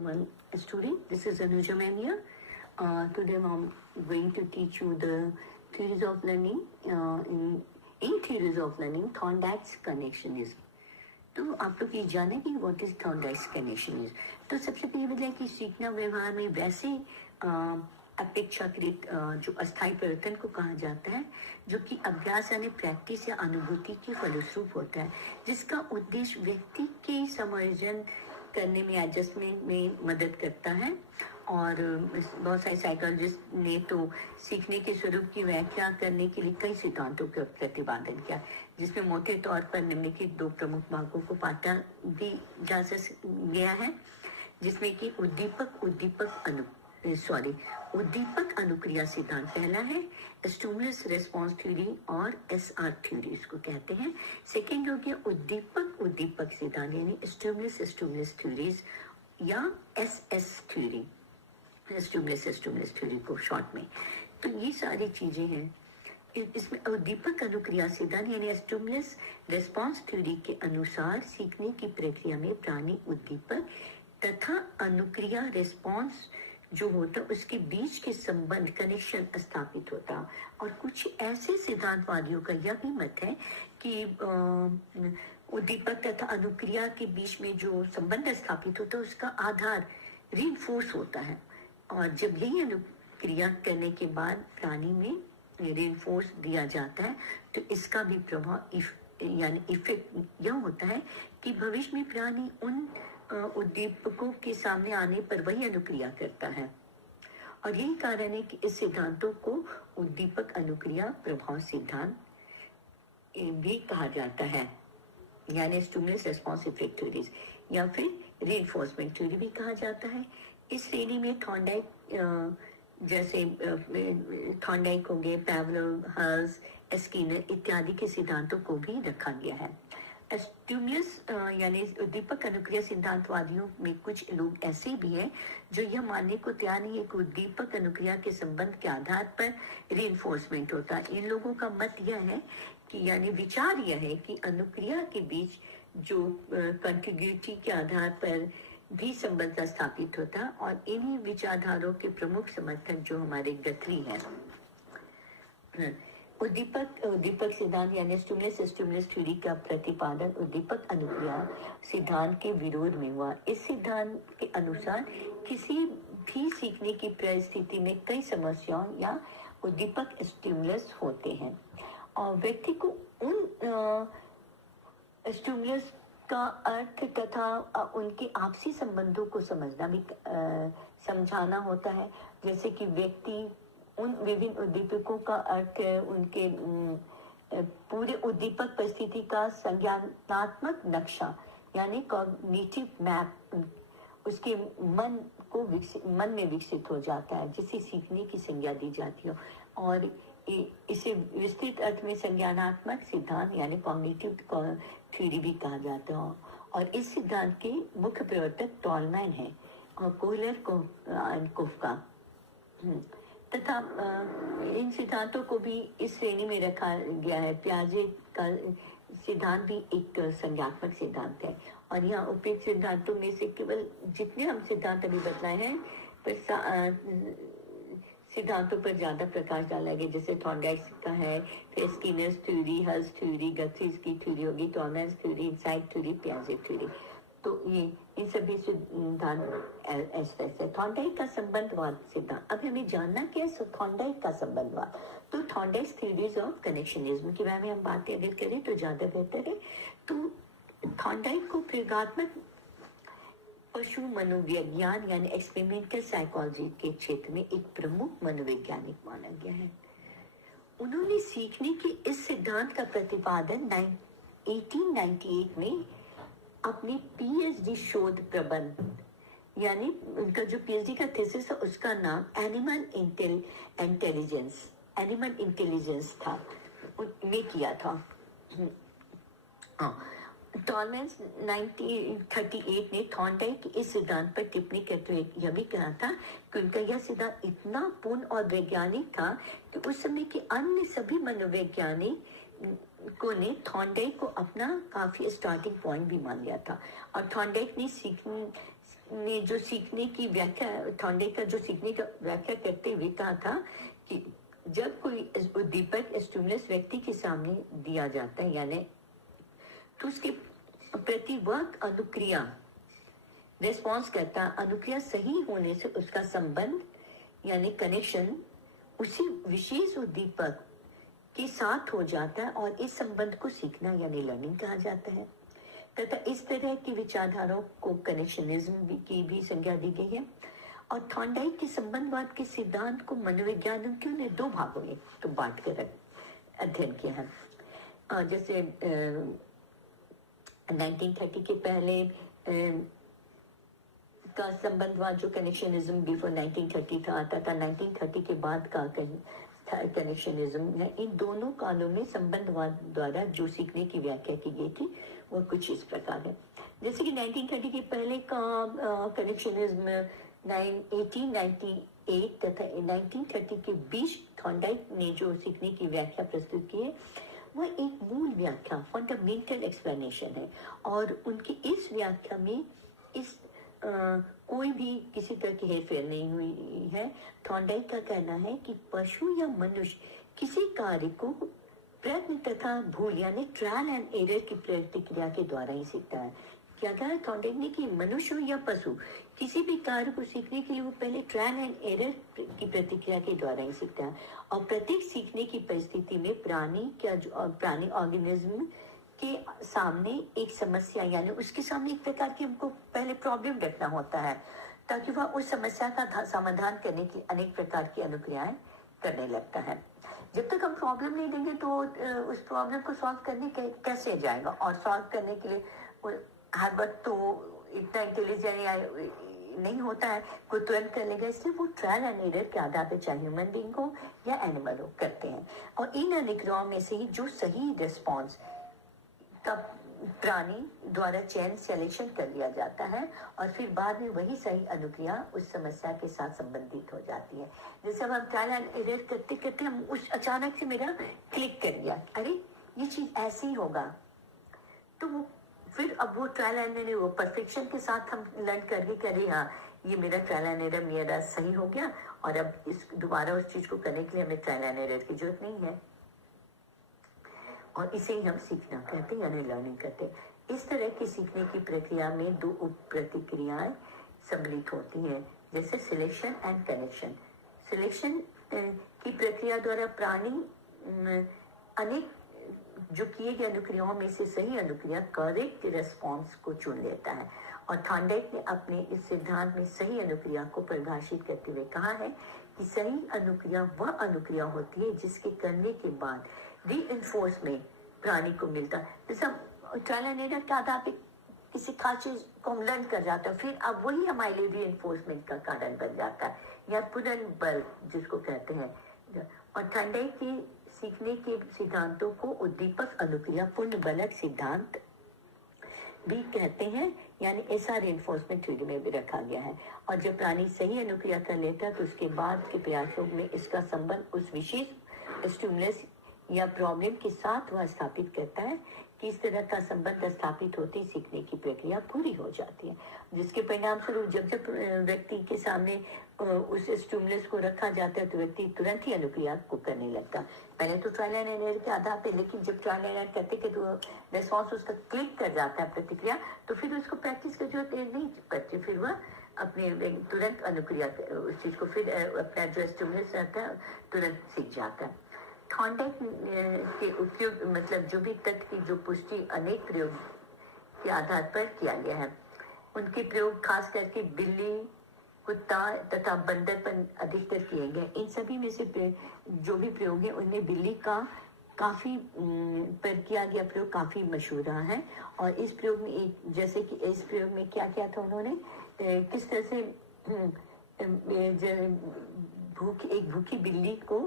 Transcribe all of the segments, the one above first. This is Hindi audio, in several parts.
One student, this is Anuja ma'am here. Today I'm going to teach you the theories of learning. In theories of learning, Thorndike's connectionism. तो आप लोग ये जाने कि व्हाट इज थॉर्नडाइक्स कनेक्शनिज्म. तो सबसे पहले मतलब कि सीखना व्यवहार में वैसे अपेक्षाकृत जो अस्थायी परिवर्तन को कहा जाता है, जो कि अभ्यास यानी प्रैक्टिस या अनुभूति के फलस्वरूप होता है, जिसका उद्देश्य व्यक्ति के समायोजन करने में, एडजस्टमेंट में मदद करता है. और बहुत सारे साइकोलॉजिस्ट ने तो सीखने के स्वरूप की व्याख्या करने के लिए कई सिद्धांतों का प्रतिपादन किया, जिसमें मोटे तौर पर निम्नलिखित दो प्रमुख भागों को पाता भी जा गया है, जिसमें कि उद्दीपक अनुक्रिया सिद्धांत पहला है, स्टिमुलस रिस्पॉन्स थ्योरी और एसआर थ्योरी इसको कहते हैं. सेकेंड हो गया उद्दीपक सिद्धांत यानी स्टिमुलस थ्योरीज या एसएस थ्योरी, स्टिमुलस थ्योरी को शॉर्ट में. तो ये सारी चीजें हैं. इसमें उद्दीपक अनुक्रिया सिद्धांत यानी स्टिमुलस रिस्पॉन्स थ्योरी के अनुसार सीखने की प्रक्रिया में प्राणी उद्दीपक तथा अनुक्रिया रिस्पॉन्स जो होता उसके बीच के संबंध कनेक्शन स्थापित होता. और कुछ ऐसे सिद्धांतवादियों का यह भी मत है कि उद्दीपक तथा अनुक्रिया के बीच में जो संबंध स्थापित होता है उसका आधार रीइंफोर्स होता है, और जब यही अनुक्रिया करने के बाद प्राणी में रीइंफोर्स दिया जाता है तो इसका भी प्रभाव यानी इफेक्ट यह होता है कि भविष्य में प्राणी उन उद्दीपकों के सामने आने पर वही अनुक्रिया करता है. और यही कारण है कि इस सिद्धांतों को उद्दीपक अनुक्रिया प्रभाव सिद्धांत भी कहा जाता है, यानी स्टिमुलस रिस्पॉन्स इफेक्ट थ्योरीज या फिर रीइंफोर्समेंट थ्योरी भी कहा जाता है. इस श्रेणी में थॉर्नडाइक जैसे थॉर्नडाइक हो गए, पैवलोव, हल्स, स्किनर इत्यादि के सिद्धांतों को भी रखा गया है. स्टिमुलस यानी उद्दीपक अनुक्रिया सिद्धांतवादियों में कुछ लोग ऐसे भी हैं जो यह मानने को तैयार नहीं है कि उद्दीपक अनुक्रिया के संबंध के आधार पर रीइंफोर्समेंट होता है. इन लोगों का मत यह है कि यानी विचार यह है कि अनुक्रिया के बीच जो कंटिग्यूटी के आधार पर भी संबंध स्थापित होता, और इन्हीं विचारधाराओं के प्रमुख समर्थक जो हमारे गथरी हैं. उद्दीपक सिद्धांत यानी स्टिमुलस थ्योरी का प्रतिपादन उद्दीपक अनुक्रिया सिद्धांत के विरोध में हुआ. इस सिद्धांत के अनुसार किसी भी सीखने की परिस्थिति में कई समस्याओं या उद्दीपक स्टिमुलस होते हैं, और व्यक्ति को उन स्टिमुलस का अर्थ तथा उनके आपसी संबंधों को समझाना होता है. जैसे कि व्यक्ति उन विभिन्न उद्दीपकों का अर्थ, उनके पूरे उद्दीपक परिस्थिति का संज्ञानात्मक नक्शा यानी कॉग्निटिव मैप उसके मन में विकसित हो जाता है, जिसे सीखने की संज्ञा दी जाती है. और इसे विस्तृत अर्थ में संज्ञानात्मक सिद्धांत यानी कॉग्निटिव थ्योरी भी कहा जाता है. और इस सिद्धांत के मुख्य प्रवर्तक टॉलमैन है और कोहलर कोफका तथा इन सिद्धांतों को भी इस श्रेणी में रखा गया है. पियाजे का सिद्धांत भी एक संज्ञात्मक सिद्धांत है. और यहाँ उपयुक्त सिद्धांतों में से केवल जितने हम सिद्धांत अभी बतलाए हैं सिद्धांतों पर ज्यादा प्रकाश डाला गया, जैसे थॉर्नडाइक का है, फिर Skinner's theory, Hull's theory, Guthrie's की थ्योरी होगी, टॉलमैन थ्योरी, इनसाइट थ्योरी, पियाजे थ्योरी. तो ये इन सभी सिद्धांत ऐसे है. थॉर्नडाइक का संबंधवाद सिद्धांत. अब हमें जानना क्या है थॉर्नडाइक का संबंधवाद. तो थॉर्नडाइक थ्योरीज ऑफ कनेक्शनिज्म के बारे में हम बातें अगर करें तो ज्यादा बेहतर है. तो थॉर्नडाइक को प्रयोगात्मक पशु मनोविज्ञान यानी एक्सपेरिमेंटल साइकोलॉजी के क्षेत्र में एक प्रमुख मनोवैज्ञानिक माना गया है. उन्होंने सीखने के इस सिद्धांत का प्रतिपादन 1898 में अपनी पीएचडी शोध प्रबंध यानी उनका जो पीएचडी का थीसिस है उसका नाम एनिमल इंटेलिजेंस था, में किया था. टॉलमैन 1938 ने थॉर्नडाइक के इस सिद्धांत पर टिप्पणी करते हुए यह भी कहा था कि उनका यह सिद्धांत इतना पूर्ण और वैज्ञानिक था कि उस समय के अन्य सभी मनोवैज्ञानिकों ने थॉर्नडाइक को अपना काफी स्टार्टिंग पॉइंट भी मान लिया था. और थॉर्नडाइक ने ने जो सीखने की व्याख्या, थॉर्नडाइक का जो सीखने का व्याख्या करते हुए कहा था कि जब कोई उद्दीपक स्टिमुलस व्यक्ति के सामने दिया जाता है यानी तो उसके प्रति वह अनुक्रिया रिस्पॉन्स करता, अनुक्रिया सही होने से उसका संबंध यानी कनेक्शन उसी विशेष उद्दीपक के साथ हो जाता है और इस संबंध को सीखना यानी लर्निंग कहा जाता है। तथा इस तरह की विचारधाराओं को कनेक्शनिज्म की भी संज्ञा दी गई है। और थॉर्नडाइक के संबंधवाद के सिद्धांत को मनोवैज्ञानिकों ने दो भागों में तो बांट कर अध्ययन किया है। जैसे 1930 के पहले का संबंधवाद जो कनेक्शनिज्म बिफोर 1930 था आता था, 1930 के बाद का कनेक्शनिज्म है। इन दोनों कालों में संबंधवाद द्वारा जो सीखने की व्याख्या की गई थी वो कुछ इस प्रकार है। जैसे कि 1930 के पहले का कनेक्शनिज्म 1898 तथा 1930 के बीच थॉर्नडाइक ने जो सीखने की व्याख्या प्रस्तुत की है वह एक मूल व्याख्या फंडामेंटल एक्सप्लेनेशन है और उनकी इस व्याख्या में इस कोई भी किसी तरह की हेरफेर नहीं हुई है। थॉर्नडाइक का कहना है कि पशु या मनुष्य किसी कार्य को प्रयत्न तथा भूल यानी ट्रायल एंड एरर की प्रतिक्रिया के द्वारा ही सीखता है। क्या कहा है थॉर्नडाइक ने कि मनुष्य या पशु किसी भी कार्य को सीखने के लिए वो पहले ट्रायल एंड एरर की प्रतिक्रिया के द्वारा ही सीखता है और प्रत्येक सीखने की परिस्थिति में प्राणी ऑर्गेनिज्म के सामने एक समस्या यानी उसके सामने एक प्रकार की हमको पहले प्रॉब्लम रखना होता है ताकि वह उस समस्या का समाधान करने की अनेक प्रकार की अनुक्रियाएं करने लगता है। जब तक हम प्रॉब्लम नहीं देंगे तो उस प्रॉब्लम को सॉल्व करने कैसे जाएगा और सॉल्व करने के लिए हर वक्त तो इतना इंटेलिजेंट नहीं होता है कोई तुरंत कर लेगा, इसलिए वो ट्रायल एंड एरर के आधार पर चाहे ह्यूमन बीइंग हो या एनिमल हो करते हैं और इन अनुक्रियाओं में से ही जो सही रिस्पॉन्स का प्राणी द्वारा चयन सिलेक्शन कर लिया जाता है और फिर बाद में वही सही अनुक्रिया उस समस्या के साथ संबंधित हो जाती है। जैसे अब हम ट्रायल एंड एरर करते करते हम उस अचानक से मेरा क्लिक कर गया, अरे ये चीज ऐसे ही होगा, तो वो फिर अब वो ट्रायल एंड एरर वो परफेक्शन के साथ हम लर्न करके करें हाँ ये मेरा ट्रायल एंड एरर मेरा सही हो गया और अब इस दोबारा उस चीज को करने के लिए हमें ट्रायल एंड एरर की जरूरत नहीं है और इसे ही हम सीखना कहते हैं यानी लर्निंग करते हैं। इस तरह की सीखने की प्रक्रिया में दो उप प्रतिक्रियाएं सम्मिलित होती हैं जैसे सिलेक्शन एंड कनेक्शन। सिलेक्शन की प्रक्रिया द्वारा प्राणी अनेक जो किए गए अनुक्रियाओं में से सही अनुक्रिया करेक्ट रिस्पॉन्स को चुन लेता है और थॉर्नडाइक ने अपने इस सिद्धांत में सही अनुक्रिया को परिभाषित करते हुए कहा है कि सही अनुक्रिया वह अनुक्रिया होती है जिसके करने के बाद रीइंफोर्समेंट प्राणी को मिलता है। जैसे ट्रायल एंड एरर के आधार पे किसी खास चीज को हम लर्न कर जाता है फिर अब वही हमारे लिए रीइंफोर्समेंट का कारण बन जाता है या पुनर्बल जिसको कहते हैं। और थॉर्नडाइक के सीखने के सिद्धांतों को उद्दीपक अनुक्रिया पुनर्बलक सिद्धांत भी कहते हैं यानी ऐसा रीइंफोर्समेंट थ्योरी में भी रखा गया है और जब प्राणी सही अनुक्रिया कर लेता है तो उसके बाद के प्रयासों में इसका संबंध उस विशेष स्टिमुलस या प्रॉब्लम के साथ वह स्थापित करता है कि इस तरह का संबंध स्थापित होते ही सीखने की प्रक्रिया पूरी हो जाती है जिसके परिणाम स्वरूप जब जब व्यक्ति के सामने उस स्टिमुलस को रखा जाता है तो व्यक्ति तुरंत ही अनुक्रिया को करने लगता है। पहले तो ट्रायल एंड एरर के आधार पे लेकिन जब ट्रायल एंड एरर करते कि तो रिस्पॉन्स उसका क्लिक कर जाता है प्रतिक्रिया तो फिर उसको प्रैक्टिस की जरूरत नहीं पड़ती, फिर वह अपने तुरंत अनुक्रिया उस चीज को फिर अपना जो स्टिमुलस रहता है तुरंत सीख जाता है। थॉर्नडाइक के उपयोग मतलब जो भी तथ्य की जो पुष्टि अनेक प्रयोग के आधार पर किया गया है उनके प्रयोग खास करके बिल्ली कुत्ता तथा बंदर पर अधिकतर किए गए। इन सभी में से जो भी प्रयोग है उनमें बिल्ली का काफी पर किया गया प्रयोग काफी मशहूर रहा है और इस प्रयोग में एक जैसे कि इस प्रयोग में क्या किया था उन्होंने किस तरह से एक भूखी बिल्ली को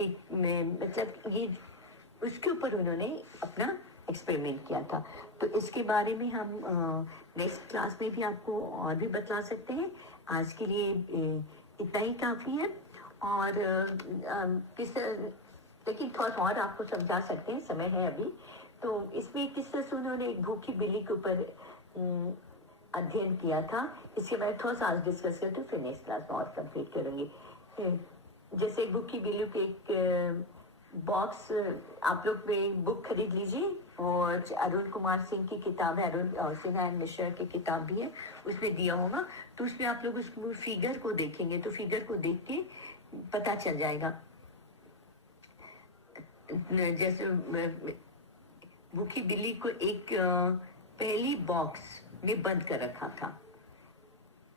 एक मतलब ये उसके ऊपर उन्होंने अपना एक्सपेरिमेंट किया था। तो इसके बारे में हम नेक्स्ट क्लास में भी आपको और भी बता सकते हैं। आज के लिए इतना ही काफ़ी है और लेकिन थोड़ा और आपको समझा सकते हैं, समय है अभी। तो इसमें किस तरह से उन्होंने एक भूखी बिल्ली के ऊपर अध्ययन किया था। इसके बारे में थोड़ा सा आज डिस्कस करते फिर नेक्स्ट क्लास में और कंप्लीट करूंगी। जैसे बुक की बिल्ली पे एक बॉक्स आप लोग बुक खरीद लीजिए, और अरुण कुमार सिंह की किताब है, अरुण सिन्हा एंड मिश्रा की किताब भी है, उसमें दिया होगा। तो उसमें आप लोग उस फिगर को देखेंगे तो फिगर को देख के पता चल जाएगा। जैसे भूखी बिल्ली को एक पहली बॉक्स में बंद कर रखा था,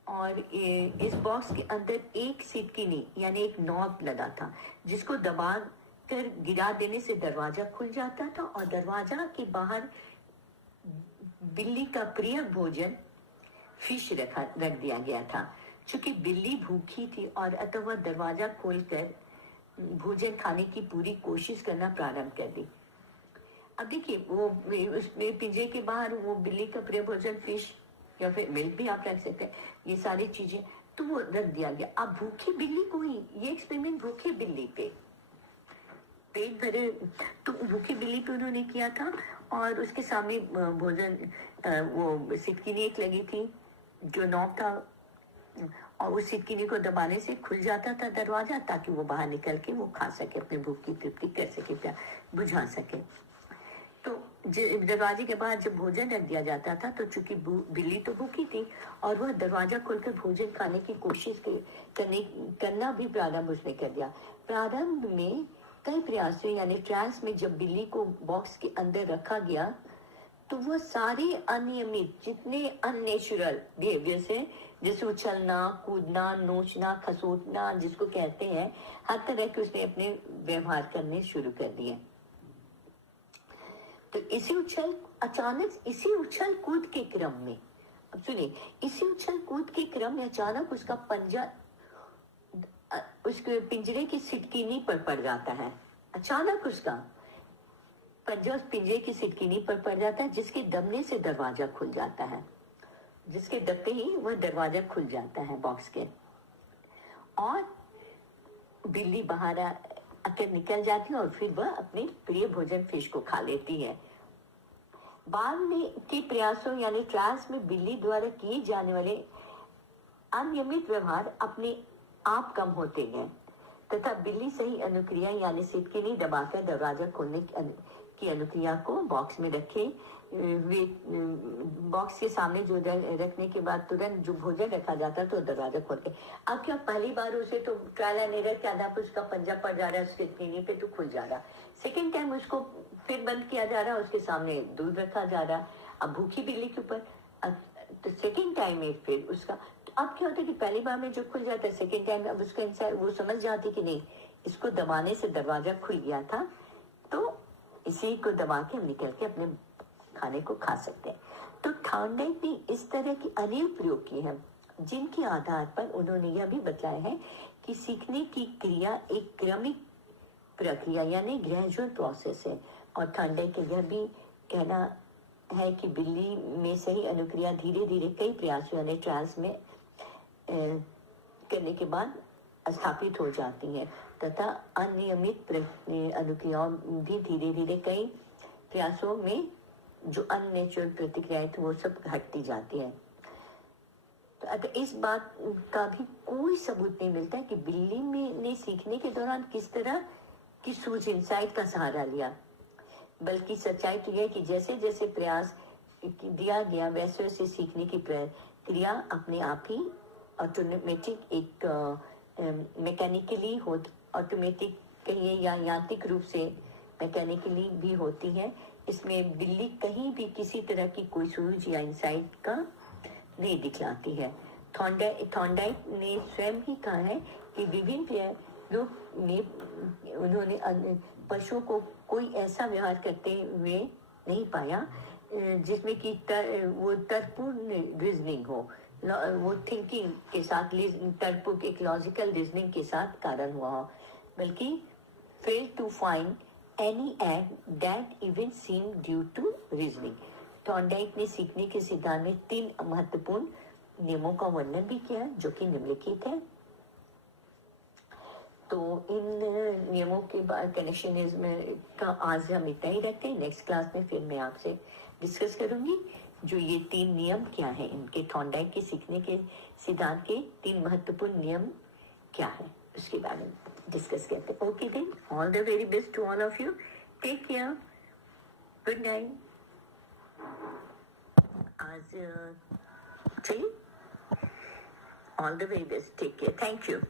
और इस बॉक्स के अंदर एक सिटकिनी यानी एक नॉब लगा था, जिसको दबा कर गिरा देने से दरवाजा खुल जाता था, और दरवाजा के बाहर बिल्ली का प्रिय भोजन फिश रख दिया गया था। चूंकि बिल्ली भूखी थी और अतः वह दरवाजा खोलकर भोजन खाने की पूरी कोशिश करना प्रारंभ कर दी। अब देखिए वो उसमें पिंजरे के बाहर वो बिल्ली का प्रिय भोजन फिश या फिर मिल्क भी आप रख सकते हैं, ये सारी चीजें तो वो रख दिया गया। अब भूखी बिल्ली को ही, ये एक्सपेरिमेंट भूखी बिल्ली पे, पेट भरे तो भूखी बिल्ली पे उन्होंने किया था, और उसके सामने भोजन वो सिटकिनी एक लगी थी जो नॉब था, और उस सिटकिनी को दबाने से खुल जाता था दरवाजा, ताकि वो बाहर निकल के वो खा सके, अपने भूख की तृप्ति कर सके, प्यास बुझा सके। तो दरवाजे के बाहर जब भोजन रख दिया जाता था तो चूंकि बिल्ली तो भूखी थी और वह दरवाजा खोलकर भोजन खाने की कोशिश करना भी प्रारंभ उसने कर दिया। प्रारंभ में कई प्रयासों यानी ट्रायल्स में जब बिल्ली को बॉक्स के अंदर रखा गया तो वह सारे अनियमित जितने अननेचुरल बिहेवियर है, जैसे उछलना, कूदना, नोचना, खसोटना जिसको कहते हैं, हर तरह के उसने अपने व्यवहार करने शुरू कर दिए। तो इसी उछल कूद के क्रम में, अब सुनिए, इसी उछल कूद के क्रम में अचानक उसका पंजा उसके पिंजरे की सिटकिनी पर पड़ जाता है। अचानक उसका पंजा उस पिंजरे की सिटकिनी पर पड़ जाता है, जिसके दबने से दरवाजा खुल जाता है, जिसके दबते ही वह दरवाजा खुल जाता है बॉक्स के, और बिल्ली बाहर आकर निकल जाती है और फिर वह अपने प्रिय भोजन फिश को खा लेती है। बाद में के प्रयासों यानी क्लास में बिल्ली द्वारा किए जाने वाले अनियमित व्यवहार अपने आप कम होते गए तथा बिल्ली सही अनुक्रिया यानी सिटकिनी दबाकर दरवाजा खोलने की अनुक्रिया को बॉक्स में रखे वे बॉक्स के सामने जो रखने के बाद तुरंत जो भोजन रखा जाता तो दरवाजा खोल के, अब क्या पहली बार उसे तो ट्रायल एंड एरर के आधार पर उसका पंजा पड़ जा रहा है, सिटकिनी पे तो खुल जा रहा, सेकेंड टाइम उसको फिर बंद किया जा रहा है, उसके सामने दूध रखा जा रहा, अब भूखी बिल्ली के ऊपर, तो सेकेंड टाइम में फिर उसका, तो अब क्या होता है कि पहली बार में जो खुल जाता है, सेकेंड टाइम में अब उसका इंसान वो समझ जाती कि नहीं इसको दबाने से दरवाजा खुल गया था, तो इसी को दबा के हम निकल के अपने खाने को खा सकते हैं। तो थॉर्नडाइक ने इस तरह की अनेक प्रयोग किए हैं जिनके आधार पर उन्होंने यह भी बताया है कि सीखने की क्रिया एक क्रमिक प्रक्रिया यानी ग्रेजुअल प्रोसेस है, और थॉर्नडाइक का यह भी कहना है कि बिल्ली में सही अनुक्रिया धीरे धीरे कई प्रयासों यानी ट्रायल्स में करने के बाद स्थापित हो जाती है तथा अनियमित अनुक्रियाओं भी धीरे धीरे कई प्रयासों में जो अननेचुरल प्रतिक्रियाएं थी वो सब घटती जाती है। तो अगर इस बात का भी कोई सबूत नहीं मिलता है कि बिल्ली में ने सीखने के दौरान किस तरह की सूझ इंसाइट का सहारा लिया, बल्कि सच्चाई तो यह है कि जैसे जैसे प्रयास दिया गया वैसे वैसे सीखने की प्रक्रिया अपने आप ही ऑटोमेटिक एक मैकेनिकली ऑटोमेटिक कहिए या यांत्रिक रूप से मैकेनिकली भी होती है। इसमें बिल्ली कहीं भी किसी तरह की कोई सूझ या इंसाइट का नहीं दिखलाती है। थॉर्नडाइक ने स्वयं ही कहा है कि विभिन्न प्रयोगों में उन्होंने पशुओं को कोई ऐसा व्यवहार करते हुए नहीं पाया जिसमें कि वो तर्कपूर्ण रीजनिंग हो, वो थिंकिंग के साथ तर्कपूर्ण एक लॉजिकल रीजनिंग के साथ कारण हुआ हो, बल्कि fail to find any act that even seem due to reasoning. Thorndike ने सीखने के सिद्धांत में 3 महत्वपूर्ण नियमों का वर्णन भी किया जो कि निम्नलिखित है। तो इन नियमों के बाद कनेक्शनिज्म का आज हम इतना ही रखते हैं। नेक्स्ट क्लास में फिर मैं आपसे डिस्कस करूंगी जो ये 3 नियम क्या है, इनके थॉर्नडाइक के सीखने के सिद्धांत के 3 महत्वपूर्ण नियम क्या है, उसके बारे में डिस्कस करते हैं. Okay then, all the very best to all of you. Take care. Good night. आज चलिए, all the very best. Take care. Thank you.